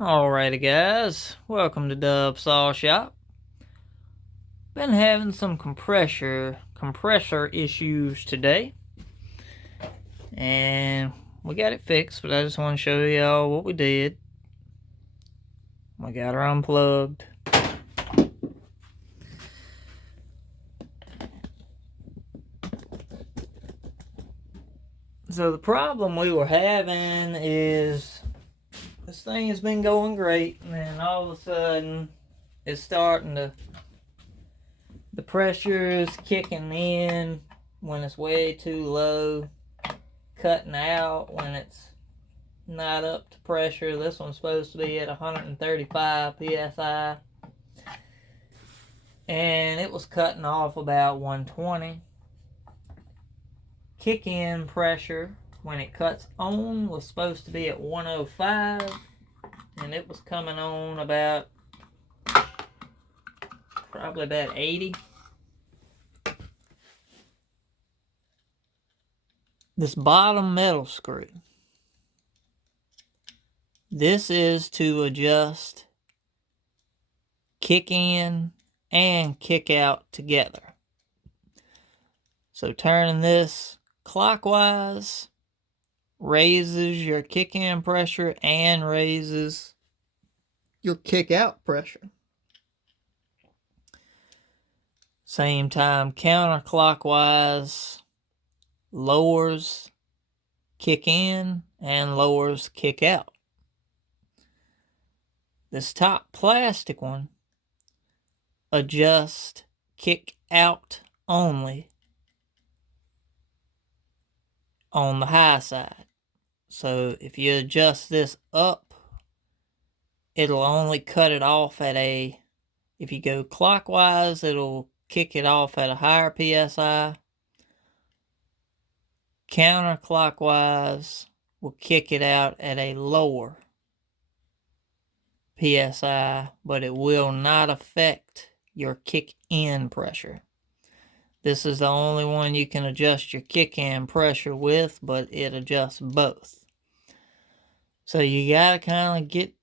Alrighty guys, welcome to Dub Saw Shop. Been having some compressor issues today, and we got it fixed, but I just want to show y'all what we did. We got her unplugged. So the problem we were having is this thing has been going great, and then all of a sudden it's starting to, the pressure is kicking in when it's way too low, cutting out when it's not up to pressure. This one's supposed to be at 135 psi, and it was cutting off about 120. Kick in pressure when it cuts on was supposed to be at 105, and it was coming on about probably about 80. This bottom metal screw, this is to adjust kick in and kick out together. So turning this clockwise raises your kick in pressure and raises your kick out pressure. Same time counterclockwise lowers kick in and lowers kick out. This top plastic one adjusts kick out only on the high side. So if you adjust this up, it'll only cut it off at if you go clockwise, it'll kick it off at a higher PSI. Counterclockwise will kick it out at a lower PSI, but it will not affect your kick in pressure. This is the only one you can adjust your kick in pressure with, but it adjusts both. So you gotta kind of get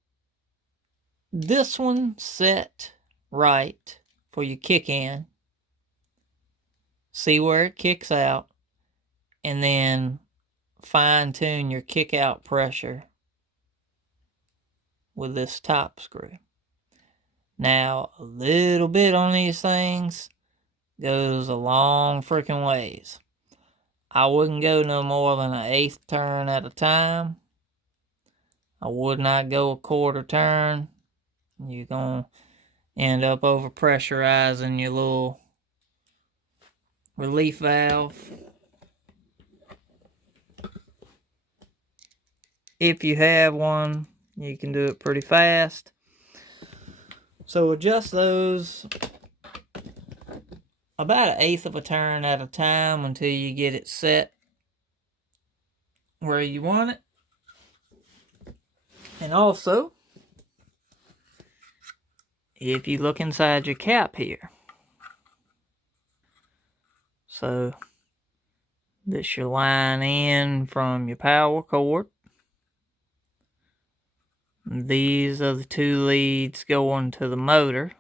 this one set right for your kick in. See where it kicks out, and then fine tune your kick out pressure with this top screw. Now, a little bit on these things goes a long freaking ways. I wouldn't go no more than an eighth turn at a time. I would not go a quarter turn. You're going to end up over pressurizing your little relief valve. If you have one, you can do it pretty fast. So adjust those about an eighth of a turn at a time until you get it set where you want it. And also, if you look inside your cap here, so this your line in from your power cord. These are the two leads going to the motor.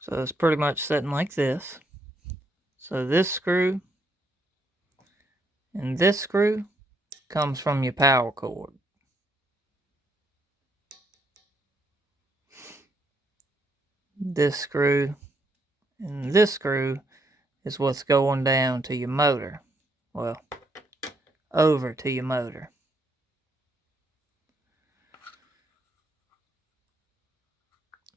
So it's pretty much sitting like this. So this screw and this screw comes from your power cord. This screw and this screw is what's going down to your motor. Well, over to your motor.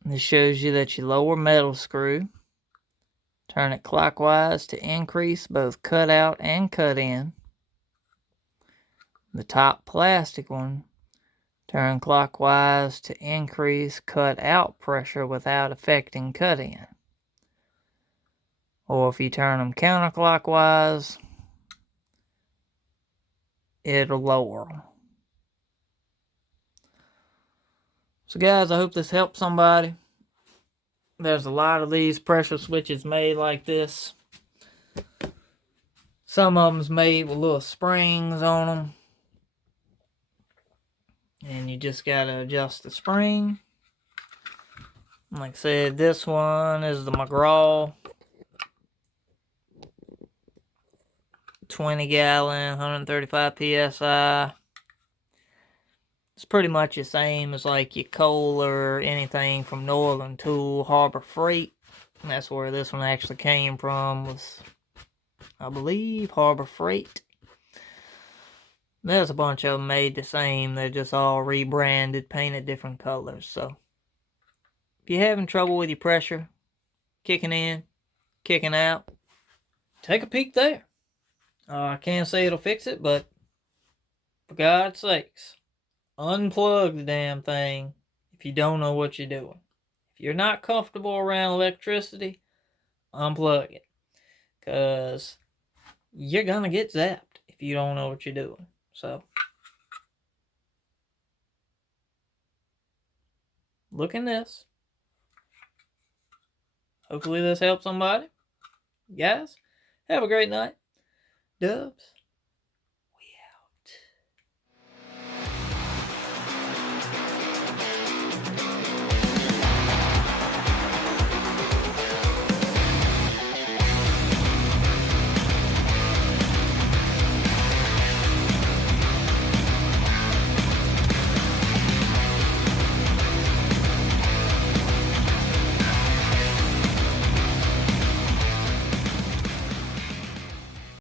This shows you that your lower metal screw, turn it clockwise to increase both cut out and cut in. The top plastic one, turn clockwise to increase cut out pressure without affecting cut in. Or if you turn them counterclockwise, it'll lower them. So guys, I hope this helps somebody. There's a lot of these pressure switches made like this. Some of them's made with little springs on them. And you just gotta adjust the spring. Like I said, this one is the McGraw 20 gallon, 135 psi. It's pretty much the same as like your Kohler or anything from Northern Tool, Harbor Freight. And that's where this one actually came from, was, I believe, Harbor Freight. There's a bunch of them made the same. They're just all rebranded, painted different colors. So if you're having trouble with your pressure, kicking in, kicking out, take a peek there. I can't say it'll fix it, but for God's sakes, unplug the damn thing if you don't know what you're doing. If you're not comfortable around electricity, unplug it. Because you're going to get zapped if you don't know what you're doing. So, look in this. Hopefully this helps somebody. Guys, have a great night. Dubs.